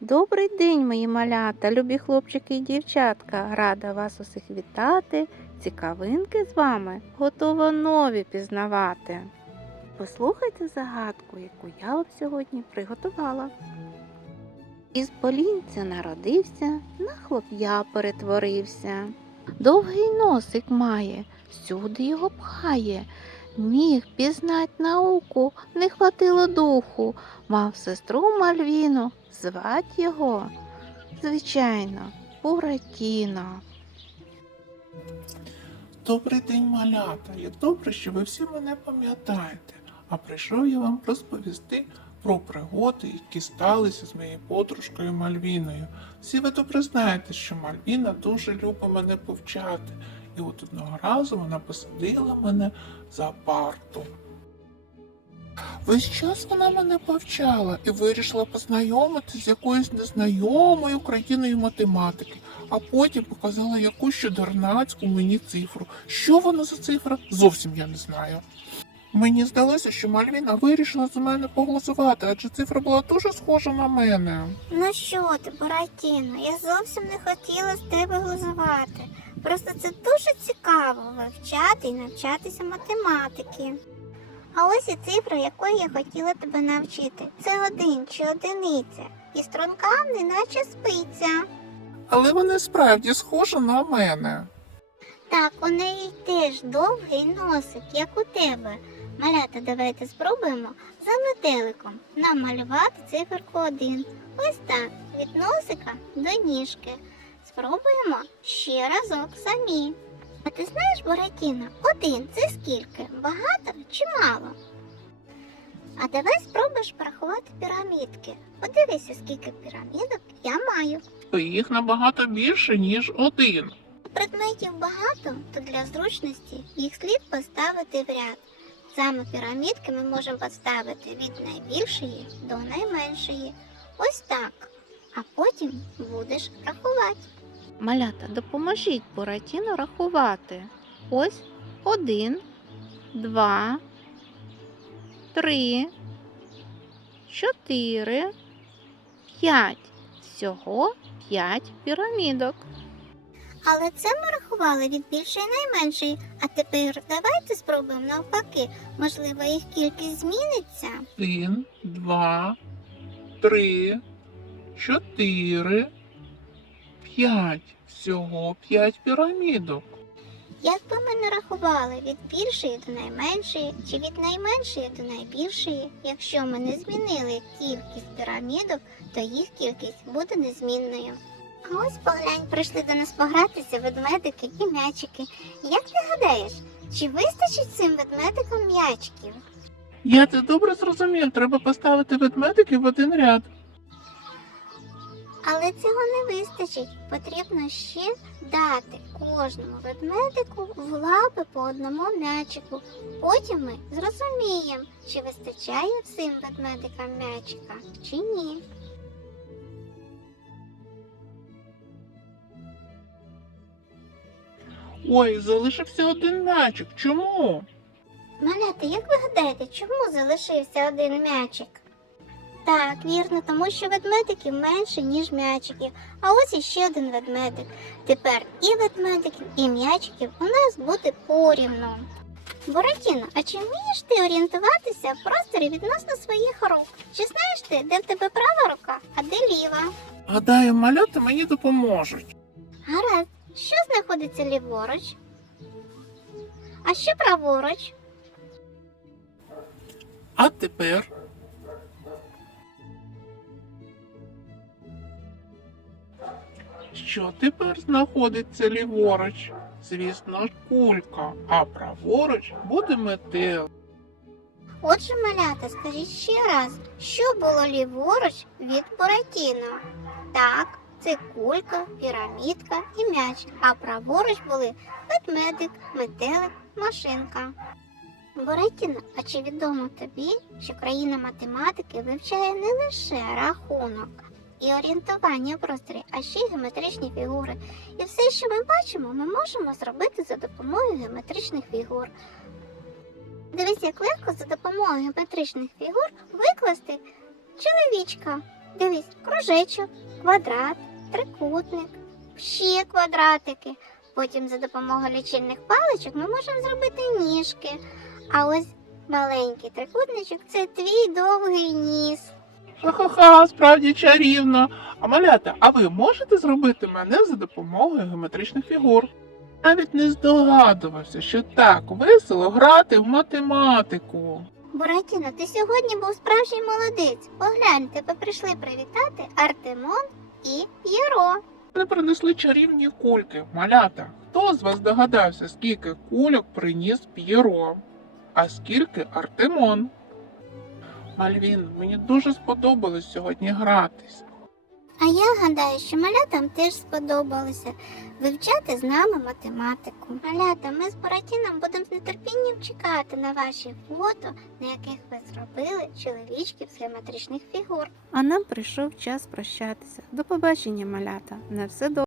Добрий день, мої малята, любі хлопчики і дівчатка. Рада вас усіх вітати. Цікавинки з вами готова нові пізнавати. Послухайте загадку, яку я вам сьогодні приготувала. Із полінця народився, на хлоп'я перетворився. Довгий носик має, всюди його пхає. Міг пізнать науку, не хватило духу. Мав сестру Мальвіну, звать його, звичайно, Буратіно. Добрий день, малята. Як добре, що ви всі мене пам'ятаєте. А прийшов я вам розповісти про пригоди, які сталися з моєю подружкою Мальвіною. Всі ви добре знаєте, що Мальвіна дуже любить мене повчати. І от одного разу вона посадила мене за парту. Весь час вона мене повчала і вирішила познайомитися з якоюсь незнайомою країною математики, а потім показала якусь чудернацьку мені цифру. Що воно за цифра? Зовсім я не знаю. Мені здалося, що Мальвіна вирішила з мене погласувати, адже цифра була дуже схожа на мене. Ну що ти, Буратіно, я зовсім не хотіла з тебе глузувати. Просто це дуже цікаво вивчати і навчатися математики. А ось і цифра, якої я хотіла тебе навчити. Це один чи одиниця. І струнка неначе спиться. Але вона справді схожа на мене. Так, у неї теж довгий носик, як у тебе. Малята, давайте спробуємо за метеликом намалювати циферку 1. Ось так, від носика до ніжки. Спробуємо ще разок самі. А ти знаєш, Буратіно, один це скільки? Багато чи мало? А давай спробуєш порахувати пірамідки. Подивися, скільки пірамідок я маю. Їх набагато більше, ніж один. Предметів багато, то для зручності їх слід поставити в ряд. Саме пірамідки ми можемо поставити від найбільшої до найменшої. Ось так. А потім будеш рахувати. Малята, допоможіть Буратіно рахувати. Ось один, два, три, чотири, п'ять. Всього п'ять пірамідок. Але це ми рахували від більшої найменшої. А тепер давайте спробуємо навпаки. Можливо, їх кількість зміниться. Один, два, три, чотири, п'ять. Всього п'ять пірамідок. Як би ми не рахували від більшої до найменшої чи від найменшої до найбільшої, якщо ми не змінили кількість пірамідок, то їх кількість буде незмінною. А ось поглянь, прийшли до нас погратися ведмедики і м'ячики. Як ти гадаєш, чи вистачить цим ведмедикам м'ячиків? Я це добре зрозумів. Треба поставити ведмедики в один ряд. Але цього не вистачить. Потрібно ще дати кожному ведмедику в лапи по одному м'ячику. Потім ми зрозуміємо, чи вистачає всім ведмедикам м'ячика чи ні. Ой, залишився один м'ячик. Чому? Малята, як ви гадаєте, чому залишився один м'ячик? Так, вірно, тому що ведмедиків менше, ніж м'ячиків. А ось іще один ведмедик. Тепер і ведмедиків, і м'ячиків у нас буде порівну. Буратіно, а чи вмієш ти орієнтуватися в просторі відносно своїх рук? Чи знаєш ти, де в тебе права рука, а де ліва? Гадаю, малята мені допоможуть. Гаразд, що знаходиться ліворуч? А що праворуч? А тепер що тепер знаходиться ліворуч? Звісно, кулька, а праворуч буде метел. Отже, малята, скажіть ще раз, що було ліворуч від Буратіно? Так, це кулька, пірамідка і м'яч, а праворуч були ведмедик, метелик, машинка. Буратіно, а чи відомо тобі, що країна математики вивчає не лише рахунок і орієнтування в просторі, а ще й геометричні фігури. І все, що ми бачимо, ми можемо зробити за допомогою геометричних фігур. Дивись, як легко за допомогою геометричних фігур викласти чоловічка Дивись, кружечок, квадрат, трикутник, ще квадратики. Потім за допомогою лічильних паличок ми можемо зробити ніжки. А ось маленький трикутничок це твій довгий ніс. Ха-ха-ха, справді чарівно. А малята, а ви можете зробити мене за допомогою геометричних фігур? Навіть не здогадувався, що так весело грати в математику. Буратіно, ти сьогодні був справжній молодець. Поглянь, тебе прийшли привітати Артемон і П'єро. Вони принесли чарівні кульки. Малята, хто з вас догадався, скільки кульок приніс П'єро, а скільки Артемон? Мальвін, мені дуже сподобалось сьогодні гратись. А я гадаю, що малятам теж сподобалося вивчати з нами математику. Малята, ми з Буратіном будемо з нетерпінням чекати на ваші фото, на яких ви зробили чоловічків з геометричних фігур. А нам прийшов час прощатися. До побачення, малята. На все добре.